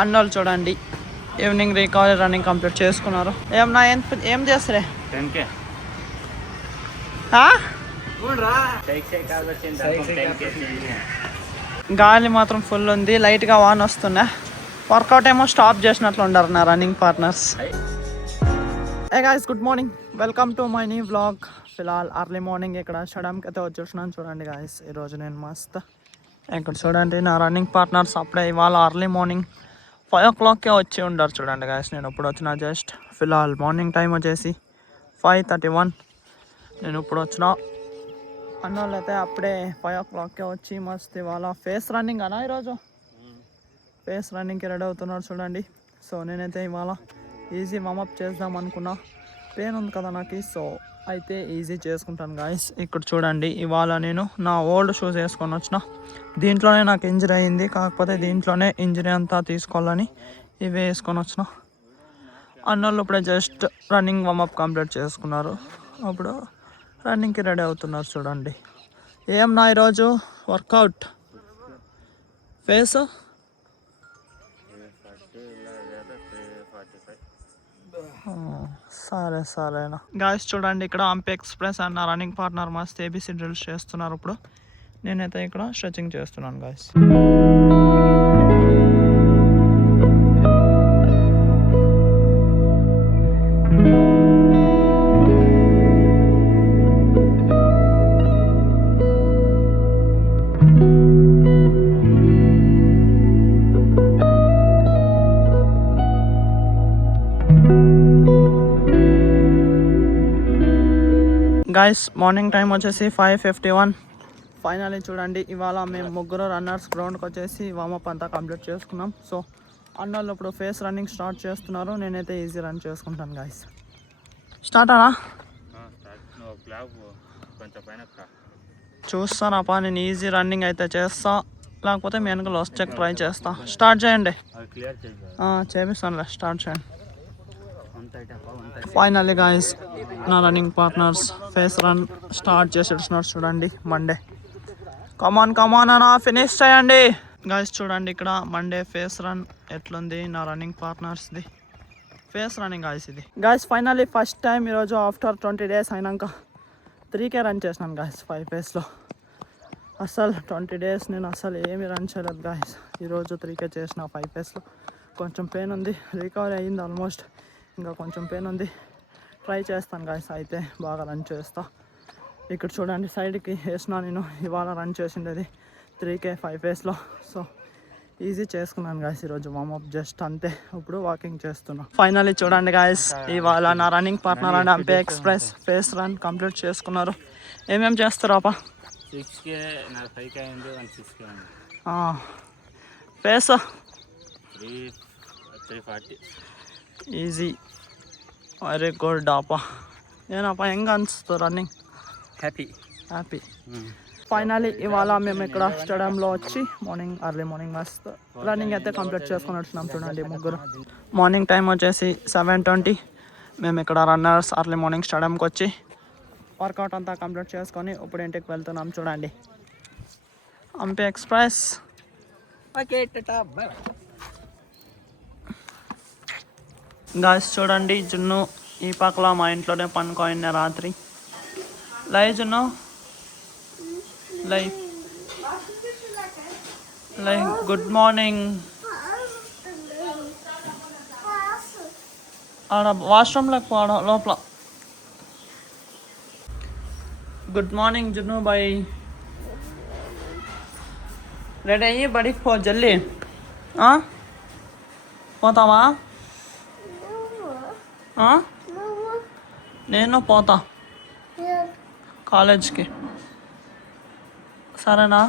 అన్నోళ్ళు చూడండి evening recovery running complete చేసుకున్నారు. ఏం చేస్తారే 10K గాలి మాత్రం ఫుల్ ఉంది, లైట్గా వాన్ వస్తున్నా. వర్కౌట్ ఏమో స్టాప్ చేసినట్లు ఉండరు నా running partners. Hey guys, good morning, welcome to my new vlog. ఫిలాల్ అర్లీ మార్నింగ్ ఇక్కడ షడంకి అయితే వచ్చేసినాను. చూడండి గాయ్స్, ఈరోజు నేను మస్త్ ఇక్కడ చూడండి నా రన్నింగ్ పార్ట్నర్స్ అప్పుడే ఇవాళ అర్లీ మార్నింగ్ 5 o'clockకే వచ్చి ఉండరు. చూడండి గాయ్స్, నేను ఇప్పుడు వచ్చిన జస్ట్ ఫిలాల్ మార్నింగ్ టైం వచ్చేసి 5:31. నేను ఇప్పుడు వచ్చిన. అన్నోళ్ళు అయితే అప్పుడే 5 o'clockకే వచ్చి మస్త్ ఇవాళ ఫేస్ రన్నింగ్ అన్నా ఈరోజు ఫేస్ రన్నింగ్కి రెడీ అవుతున్నారు. చూడండి, సో నేనైతే ఇవాళ ఈజీ వామప్ చేద్దాం అనుకున్నా. పెయిన్ ఉంది కదా నాకు, సో అయితే ఈజీ చేసుకుంటాను గాయస్. ఇక్కడ చూడండి, ఇవాళ నేను నా ఓల్డ్ షూస్ వేసుకొని వచ్చిన. దీంట్లోనే నాకు ఇంజరీ అయింది, కాకపోతే దీంట్లోనే ఇంజరీ అంతా తీసుకోవాలని ఇవే వేసుకొని వచ్చిన. అన్నోళ్ళు ఇప్పుడే జస్ట్ రన్నింగ్ వామప్ కంప్లీట్ చేసుకున్నారు. అప్పుడు రన్నింగ్కి రెడీ అవుతున్నారు. చూడండి, ఏం నా ఈరోజు వర్కౌట్ ఫేస్ సరేనా గాయస్. చూడండి, ఇక్కడ హంపి ఎక్స్ప్రెస్ అండ్ నా రన్నింగ్ పార్ట్నర్ మస్త్ ఏబీసీ డ్రిల్స్ చేస్తున్నారు. ఇప్పుడు నేనైతే ఇక్కడ స్ట్రెచింగ్ చేస్తున్నాను గాయస్. గాయస్, మార్నింగ్ టైం వచ్చేసి 5:51. ఫైనల్లీ చూడండి, ఇవాళ మేము ముగ్గురు రన్నర్స్ గ్రౌండ్కి వచ్చేసి వామప్ అంతా కంప్లీట్ చేసుకున్నాం. సో అన్నోళ్ళు ఇప్పుడు ఫేస్ రన్నింగ్ స్టార్ట్ చేస్తున్నారు. నేనైతే ఈజీ రన్ చేసుకుంటాను గాయస్. స్టార్ట్ అనా చూస్తానప్పా, నేను ఈజీ రన్నింగ్ అయితే చేస్తా, లేకపోతే మీ వెనకలు వస్తే ట్రై చేస్తా. స్టార్ట్ చేయండి, చేపిస్తానులే, స్టార్ట్ చేయండి. ఫైనల్లీ గాయస్, నా running partners face run start చేసేస్తున్నారు. చూడండి, మండే కమాన్ అన్న ఫినిష్ చేయండి గాయస్. చూడండి, ఇక్కడ మండే ఫేస్ రన్ ఎట్లుంది నా రన్నింగ్ పార్ట్నర్స్ది ఫేస్ రన్నింగ్ గాయస్. ఇది గాయస్ ఫైనల్లీ ఫస్ట్ టైం ఈరోజు ఆఫ్టర్ 20 days అయినాక 3K రన్ చేసినాను గాయస్ 5 daysలో. అసలు 20 days నేను అసలు ఏమి రన్ చేయలేదు గాయస్. ఈరోజు 3K చేసిన 5 daysలో. కొంచెం పెయిన్ ఉంది, రికవరీ అయ్యింది ఆల్మోస్ట్, ఇంకా కొంచెం పెయిన్ ఉంది. ట్రై చేస్తాను గాయస్, అయితే బాగా రన్ చేస్తా. ఇక్కడ చూడండి, సైడ్కి వేసిన నేను ఇవాళ రన్ చేసిండేది 3K 5 daysలో. సో ఈజీ చేసుకున్నాను గాయస్ ఈరోజు వామప్, జస్ట్ అంతే. ఇప్పుడు వాకింగ్ చేస్తున్నా. ఫైనల్లీ చూడండి గాయస్, ఇవాళ నా running partner and Hampi express face run complete చేసుకున్నారు. ఏమేమి చేస్తారు అప్ప? 6K, 5K అయింది, 6K అయింది. ఫేస్ 340 ఈజీ, వెరీ గుడ్ అప్ప. ఏనప్ప ಹೆಂಗ అనిపిస్తుంది రన్నింగ్? హ్యాపీ. ఫైనల్లీ ఇవాళ మేము ఇక్కడ స్టేడియంలో వచ్చి అర్లీ మార్నింగ్ మస్త్ రన్నింగ్ అయితే కంప్లీట్ చేసుకొని వచ్చినాం. చూడండి, ముగ్గురు. మార్నింగ్ టైం వచ్చేసి 7:20. మేము ఇక్కడ రన్నర్స్ అర్లీ మార్నింగ్ స్టేడియంకి వచ్చి వర్కౌట్ అంతా కంప్లీట్ చేసుకొని ఇప్పుడు ఇంటికి వెళ్తున్నాం. చూడండి, హంపి ఎక్స్ప్రెస్. గాయస్ చూడండి, జున్ను ఈ పక్కల మా ఇంట్లోనే పనుకోయిన రాత్రి. లై జున్ను, లై. Good morning. ఆడ వాష్రూమ్లోకి ఆడ లోపల. గుడ్ మార్నింగ్ జున్ను బాయ్. రెడీ అయ్యి బడికి పో జల్దీ. పోతావా? నేను పోతా కాలేజ్కి, సరేనా?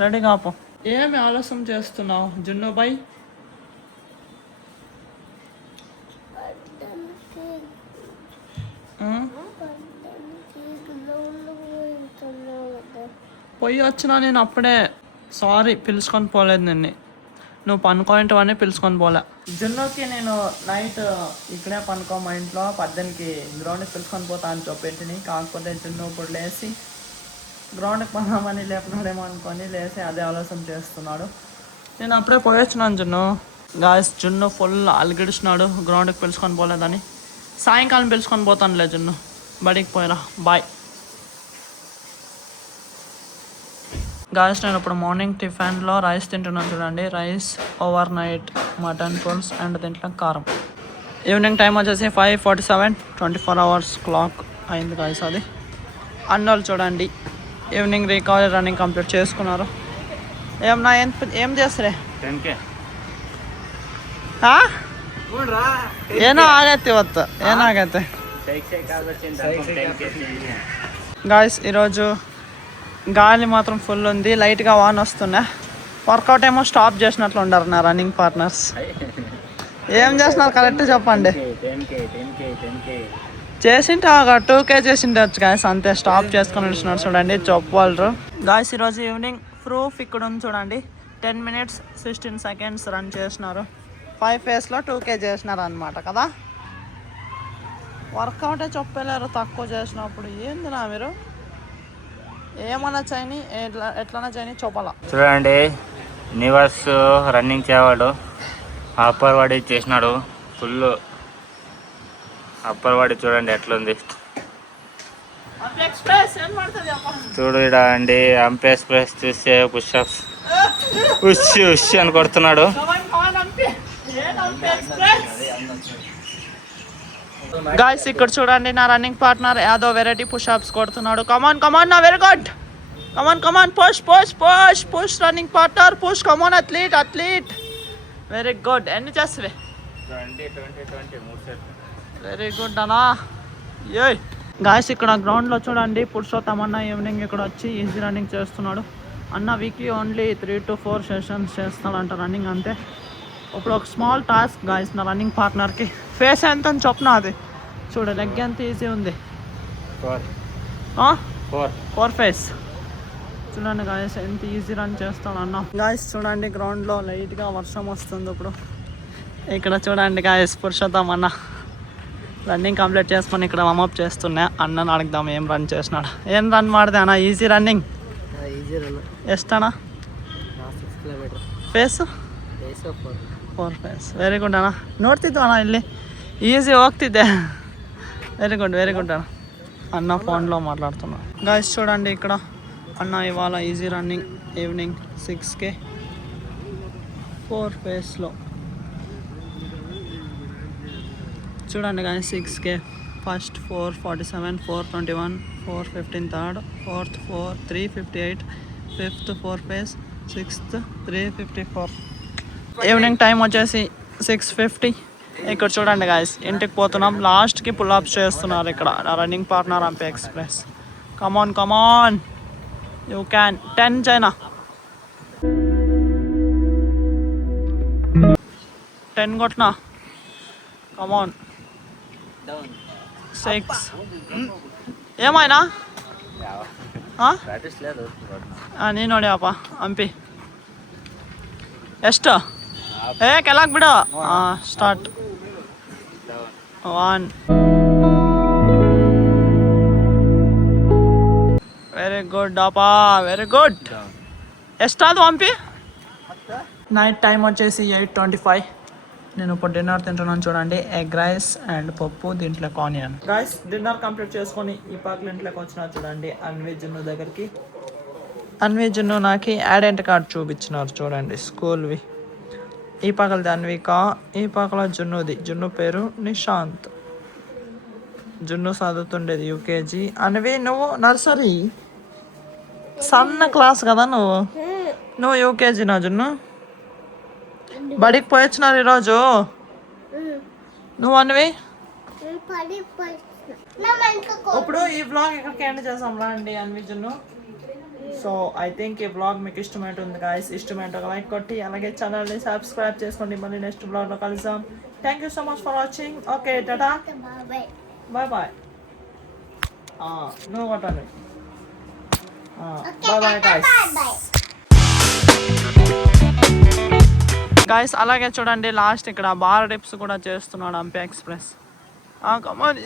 రెడీ కాపో. ఏమి ఆలస్యం చేస్తున్నావు జున్ను బాయ్? పోయి వచ్చినా నేను అప్పుడే. సారీ, పిలుచుకొని పోలేదు నిన్ను. నువ్వు పనుకోంటివన్నీ పిలుచుకొని పోలే. జున్నుకి నేను నైట్ ఇక్కడే పనుకో మా ఇంట్లో 18కి గ్రౌండ్కి పిలుచుకొని పోతా అని చెప్పేటిని. కాకపోతే జున్ను ఇప్పుడు లేచి గ్రౌండ్కి పోదామని లేపినాడేమో అనుకొని లేచి అదే ఆలోచన చేస్తున్నాడు. నేను అప్పుడే పోయొచ్చినాను జున్ను. గాయస్ జున్ను ఫుల్ అలిగిడిచినాడు గ్రౌండ్కి పిలుచుకొని పోలేదని. సాయంకాలం పిలుచుకొని పోతానులే జున్ను. బడికి పోయిరా, బాయ్. గాయస్ నేను ఇప్పుడు మార్నింగ్ టిఫిన్లో రైస్ తింటున్నాను చూడండి. రైస్, ఓవర్ నైట్ మటన్ పుల్స్ అండ్ దీంట్లో కారం. ఈవినింగ్ టైం వచ్చేసి 5:47, 24 hours క్లాక్ అయింది గాయస్. అది అన్నోళ్ళు చూడండి ఈవినింగ్ రికవరీ రన్నింగ్ కంప్లీట్ చేసుకున్నారు. ఏం చేస్తారే? 10K. ಏನೋ ಆಗತ್ತೆ ಇವತ್ತು, ಏನಾಗತ್ತೆ గాయస్. ఈరోజు గాలి మాత్రం ఫుల్ ఉంది, లైట్గా వాన్ వస్తున్నా. వర్కౌట్ ఏమో స్టాప్ చేసినట్లు ఉండరు నా రన్నింగ్ పార్ట్నర్స్. ఏం చేస్తున్నారు కరెక్ట్ చెప్పండి. 10K. చేసింటే ఒక 2K చేసిండొచ్చు గాయస్, అంతే. స్టాప్ చేసుకొని వచ్చినారు చూడండి చెప్పాలరు. గాయస్ ఈరోజు ఈవినింగ్ ప్రూఫ్ ఇక్కడ ఉంది చూడండి. 10 minutes 16 seconds రన్ చేసినారు. 5 phase 2K చేసినారు అనమాట కదా. వర్కౌటే చెప్పలేరు తక్కువ చేసినప్పుడు. ఏందినా మీరు ఏమన్నా చేయని, ఎట్లన్నా చేయని చెప్పాల. చూడండి నివాస్ రన్నింగ్ చేయవాడు అప్పర్ వాడి చేసినాడు. ఫుల్ అప్పర్ వాడి చూడండి ఎట్లుంది. చూడు ఇడ అండి అంపే ఎక్స్ప్రెస్ చూస్తే పుషప్స్ ఉష్ అని కొడుతున్నాడు. గాయస్ ఇక్కడ చూడండి నా రన్నింగ్ పార్ట్నర్ యాదో వెరైటీ పుషప్స్ కొడుతున్నాడు. కమాన్ నా వెరీ గుడ్. కమాన్ పుష్ రన్నింగ్ పార్ట్నర్ పుష్. కమాన్ అథ్లీట్ వెరీ గుడ్. ఎన్ని చేస్తావే? 20 వెరీ గుడ్ అన్నా. ఏ గాయస్ ఇక్కడ గ్రౌండ్లో చూడండి పురుషోత్తమ్ అన్న ఈవినింగ్ ఇక్కడ వచ్చి ఈజీ రన్నింగ్ చేస్తున్నాడు. అన్న వీక్లీ ఓన్లీ 3 to 4 సెషన్స్ చేస్తాడంట రన్నింగ్, అంతే. ఇప్పుడు ఒక స్మాల్ టాస్క్ గాయస్ నా రన్నింగ్ పార్ట్నర్కి. ఫేస్ ఎంత అని చెప్పిన అది చూడు, లెగ్ ఎంత ఈజీ ఉంది. 4 ఫేస్ చూడండి గాయస్ ఎంత ఈజీ రన్ చేస్తాడు అన్న. గాయస్ చూడండి గ్రౌండ్లో లైట్గా వర్షం వస్తుంది ఇప్పుడు. ఇక్కడ చూడండి గాయస్ పురుషోత్తమ్ అన్న రన్నింగ్ కంప్లీట్ చేసుకొని ఇక్కడ వార్మప్ చేస్తున్నా. అన్నను అడుగుదాం ఏం రన్ చేసినాడు. ఏం రన్ ಮಾಡಿದೆ అన్న? Easy running. ಎಷ್ಟಣ್ಣ? 6 kilometers. Pace 4 pace. Very good ಅಣ್ಣ. ನೋಡ್ತಿದ್ವು ಅಣ್ಣ ಇಲ್ಲಿ ఈజీ ಹೋಗ್ತಿದ್ದೆ. వెరీ గుడ్ అన్న. అన్న ఫోన్లో మాట్లాడుతున్నా. గాయస్ చూడండి ఇక్కడ అన్న ఇవాళ ఈజీ రన్నింగ్ ఈవినింగ్ 6K 4 ఫేస్లో చూడండి guys. 6K first 4:47, 4:21, 4:15 third, 4th 3:58, 5th 4 face, 6th 3:54. Evening time వచ్చేసి 6:50. ఇక్కడ చూడండి గాయస్ ఇంటికి పోతున్నాం. లాస్ట్కి పుల్అప్స్ చేస్తున్నారు ఇక్కడ నా రన్నింగ్ పార్ట్నర్ అంపే ఎక్స్ప్రెస్. Come on you can. 10 చైనా 10 కొట్టినా. కమాన్ 6. ఏమైనా ನೀನು ನೋಡ್ಯಪ್ಪ ಹಂಪಿ ಎಷ್ಟು ಕೆಳಗೆ ಬಿಡು. ಸ್ಟಾರ್ಟ್ 1. ವೆರಿ ಗುಡ್ ಅಪ್ಪ, వెరీ గుడ్. ఎష్టాదు హంపి? నైట్ టైం వచ్చేసి 8:25. నేను ఇప్పుడు డిన్నర్ తింటున్నాను చూడండి. ఎగ్ రైస్ అండ్ పప్పు, దీంట్లో ఆనియన్. రైస్ డిన్నర్ కంప్లీట్ చేసుకొని ఈ పాకలు ఇంట్లోకి వచ్చినా చూడండి అన్వి జున్ను దగ్గరికి. అన్వి జున్ను నాకు ఐడెంటిటీ కార్డ్ చూపించినారు చూడండి స్కూల్వి. ఈ పాకలది అన్విక, ఈ పాకలో జున్నుది. జున్ను పేరు నిశాంత్. జున్ను చదువుతుండేది UKG. అన్వి నువ్వు నర్సరీ, సన్న క్లాస్ కదా నువ్వు UKG నా జున్ను. బడికి పోయొచ్చినారు ఈరోజు. నువ్వు అన్వి ఇప్పుడు ఈ వ్లాగ్ ఇక్కడికి ఎండ్ చేసాం రండి అన్వి జున్ను. సో ఐ థింక్ ఈ వ్లాగ్ మీకు ఇష్టమైంటుంది గాయస్. ఇష్టమైంటే ఒక లైక్ కొట్టి అలాగే ఛానల్ని సబ్స్క్రైబ్ చేసుకోండి. మళ్ళీ నెక్స్ట్ వ్లాగ్లో కలుద్దాం. Thank you so much for watching. Okay tata, bye. నువ్వు కొట్టండి. Bye guys. అలాగే చూడండి లాస్ట్ ఇక్కడ బార్ డిప్స్ కూడా చేస్తున్నాడు అంపే ఎక్స్ప్రెస్. కమాన్.